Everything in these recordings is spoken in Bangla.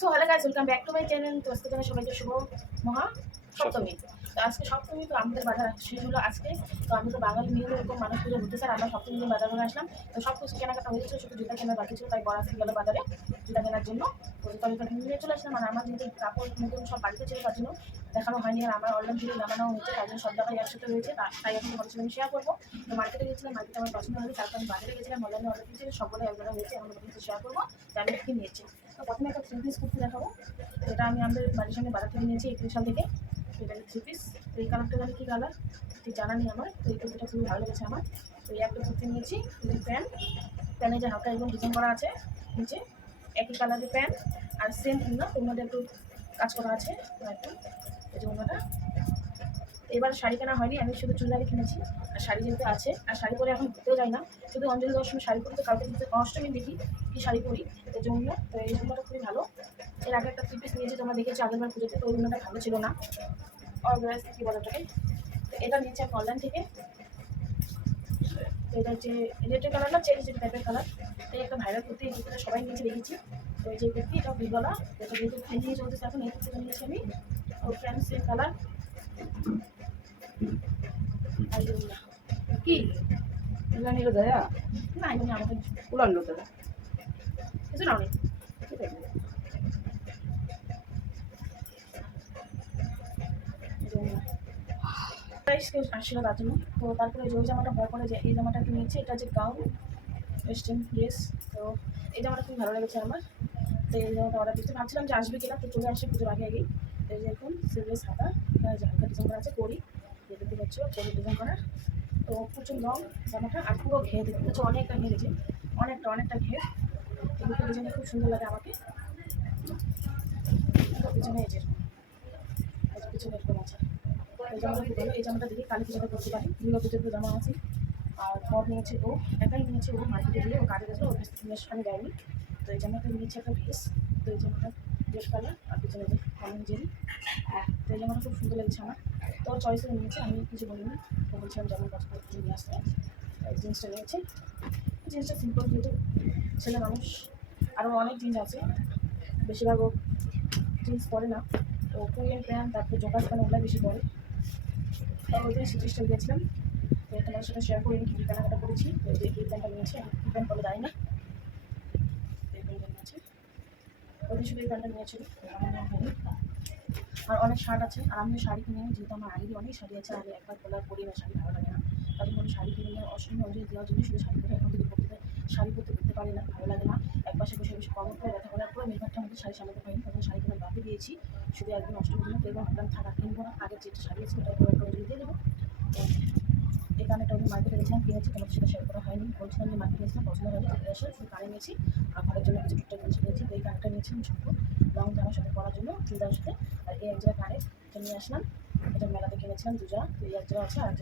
So hello guys welcome back to my channel তো আজকে তোমার সবাইকে শুভ মহা সপ্তমী। তো আজকে সপ্তমী তো আমাদের বাজার শেষ আজকে। তো আমি তো বাঙালি মেয়ে এরকম মানুষ পুজো ঘুরতে স্যার আমরা সপ্তমী বাজার করে আসলাম। তো সব কিছু কেনাকাটা হয়েছে শুধু জুতা কেনার বাকি ছিল, তাই বড় আসতে গেলো বাজারে জুতা কেনার জন্য। তো জুতা জুতা নিয়ে চলে আসলাম আর আমার যেহেতু কাপড় নতুন সব বাড়িতে ছিল, তার জন্য দেখানো হয়নি আর আমার অনলাইন থেকে নামানো হয়েছে, তার জন্য সব জায়গায় একসাথে রয়েছে, তা- তাই এখন তোমাদের সঙ্গে শেয়ার করব। তো মার্কেটে গেছিলাম মার্কেটে আমার পছন্দ হয়েছে, তারপর আমি বাজারে গেছিলাম অনলাইনে অর্ডার দিয়েছি সবগুলো একবারে হয়েছে, এখন তোমাদের শেয়ার করব যে আমি কি নিয়েছি। তো প্রথমে একটা থ্রি পিস কুর্তি দেখাবো, এটা আমি আমাদের বাড়ির সঙ্গে বাজার থেকে নিয়েছি একত্রিশ সাল থেকে। এটা থ্রি পিস তো এই কালারটা জানি কী কালার ঠিক জানা নেই আমার, তো এই কুর্তিটা খুবই ভালো লেগেছে আমার। তো এই একটা কুর্তি নিয়েছি প্যান্ট, প্যান্টে যে হালকা একদম ডিজাইন করা আছে, নিচে। একই কালারের প্যান্ট আর সেম না ওর মধ্যে একটু কাজ করা আছে। এবার শাড়ি কেনা হয়নি, আমি শুধু চুড়িদারি কিনেছি। আর শাড়ি যেহেতু আছে, আর শাড়ি পরে এখন ঘুরতেও যাই না। শুধু অঞ্জলি দর্শন শাড়ি পরতে কালকে কিন্তু অষ্টমী দেখি কি শাড়ি পরি। এই জন্য তো এই জন্যটা খুবই ভালো। এর আগে একটা থ্রি নিয়েছি, তোমরা দেখেছি আগের বার পুজোতে, তো ওই জন্যটা ভালো ছিল না। অর্গানাইজ কী বলে ওটাকে? তো এটা নিয়েছি আমি অনলাইন থেকে। তো এটা হচ্ছে ইলেকট্রিক কালার না চেঞ্জ টাইপের কালার এই একটা ভাইরাল কুর্তি এই কুর্তিটা সবাই নিয়েছে দেখেছি। তো এই যে কুর্তি এটা বিগলা এটা যেহেতু ফ্রেন্ড চলতেছে এখন এই কুর্তিটা নিয়েছি আমি। ও ফ্রেন্ড সেম কালার কি? জানিলো দয়া না এমনি আমাকে উলানলো দাদা কিছু নাও নেই প্রাইস কেউ আসছিল তার জন্য। তো তারপরে যে ওই জামাটা ভয় করে যে এই জামাটা একটু নিয়েছি, এটা হচ্ছে গাউন ওয়েস্টার্ন ড্রেস তো এই জামাটা খুব ভালো লেগেছে আমার। তো এই জামাটা অর্ডার দিতে ভাবছিলাম যে আসবে কিনা, তো চলে আসে পুজোর আগে আগেই। এই যে এখন সিলভার সাদা ডিজাইন করা আছে করি যে দেখতে পাচ্ছ করি ডিজাইন করা। তো প্রচুর লং জামাটা, আর পুরো ঘেয়ে দেখতে পাচ্ছ, অনেকটা ঘেয়ে গেছে অনেকটা অনেকটা ঘেয়ে এগুলো ডিজাইনটা খুব সুন্দর লাগে আমাকে। পিছনে যে, এই যে পিছনে এরকম আছে। এই জামাটা এই জামাটা দেখি কালী পুজোটা করতে পারি। দুর্গা পুজোর জামা আছে। আর পর নিয়েছে ও, একাই নিয়েছে ও মার্কেটে গিয়ে ও কাজে ওর কাছ থেকে আমি তো এই জামাটা নিয়েছে একটা ড্রেস তো এই জামাটা রেড কালার আর পিছনে যে কমন জেরি তো এই জামাটা খুব সুন্দর লেগেছে আমার। তো চয়েসে নিয়েছে, আমি কিছু বলিনি। বলছিলাম যেমন পছন্দ কিছু নিয়ে আসতে। জিন্সটা নিয়েছে জিন্সটা সিম্পল যেহেতু ছেলে মানুষ। আরও অনেক জিন্স আছে। বেশিরভাগ ও জিন্স পরে না। তো কুইন প্যান্ট তারপরে জোকাস প্যান্ট ওগুলো বেশি পরে মধ্যে সিটিসটা গিয়েছিলাম তো তোমার সাথে শেয়ার করিনি কী কেনাকাটা করেছি। তো যে এই প্যান্টটা নিয়েছি, আমি কী জানি না। এই প্যান্টটা নিয়েছি। ওদের আমার আর অনেক শার্ট আছে, আর আমি শাড়ি কিনে যেহেতু আমার আগেই অনেক শাড়ি আছে, আমি একবার পরে পরি না শাড়ি ভালো লাগে না। তার জন্য আমি শাড়ি কিনে অসুবিধা অজয় দেওয়ার জন্য শুধু শাড়ি পরে এখন যদি পড়তে শাড়ি পরতে করতে পারি না, ভালো লাগে না। এক বসে বসে কম করে ব্যথা করার পরে মেঘারটার মধ্যে শাড়ি সামলাতে পারিনি তখন শাড়ি কিনে বাকি দিয়েছি, শুধু একদিন অষ্টমীর জন্য, তো এবার ভাবলাম, থাকা কিনবো না। আগের যেটা শাড়ি আছে ওটা এবার অঞ্জলি দিয়ে আমি মার্কেটে গেছিলাম কিনেছি তোমার সেটা শেয়ার করা হয়নি। বলছিলাম যে মার্কেটে গেছিলাম, পছন্দ হয়নি চলে আসে শুধু কানে নিয়েছি, আর ঘরের জন্য কিছু টুকটাক নিয়েছি, তো এই কানেরটা নিয়েছিলাম ছোটো লং জামার সাথে পরার জন্য, চুড়িদার সাথে, আর এই এক জায়গায় কানের নিয়ে আসলাম। এটা মেলাতে কিনেছিলাম দুজা তো এই এক জায়গা আছে আর এক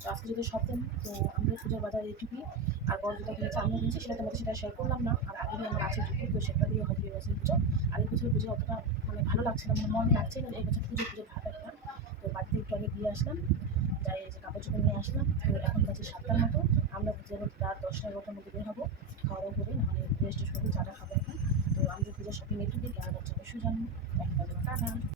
তো আজকে যদি সপ্তম তো আমাদের পুজোর বাজার এইটুকুই আর বড় যেটা কিনেছি, আমিও কিনেছি, সেটা তোমাদের সেটা শেয়ার করলাম না, আর আগে আমার আছে দুটো, তো সেটা দিয়ে হয়তো এবছর পুজো, আর এই বছর পুজো অতটা মানে ভালো লাগছে না মানে মনে লাগছে না এই বছর পুজো পুজো ভাব একটা তো বাড়িতে একটু আগে দিয়ে আসলাম যাই যে কাপড় চোপড় নিয়ে আসলাম এখন কাছে সাতটার মতো। আমরা পুজোর রাত দশটা এগারোটার মধ্যে বের হব খাওয়া করে নাহলে রেস্ট করব, চাটা খাব এখন। তো আমাদের পুজোর শপিং একটু দেখে আর হচ্ছে অবশ্যই জানব টাটা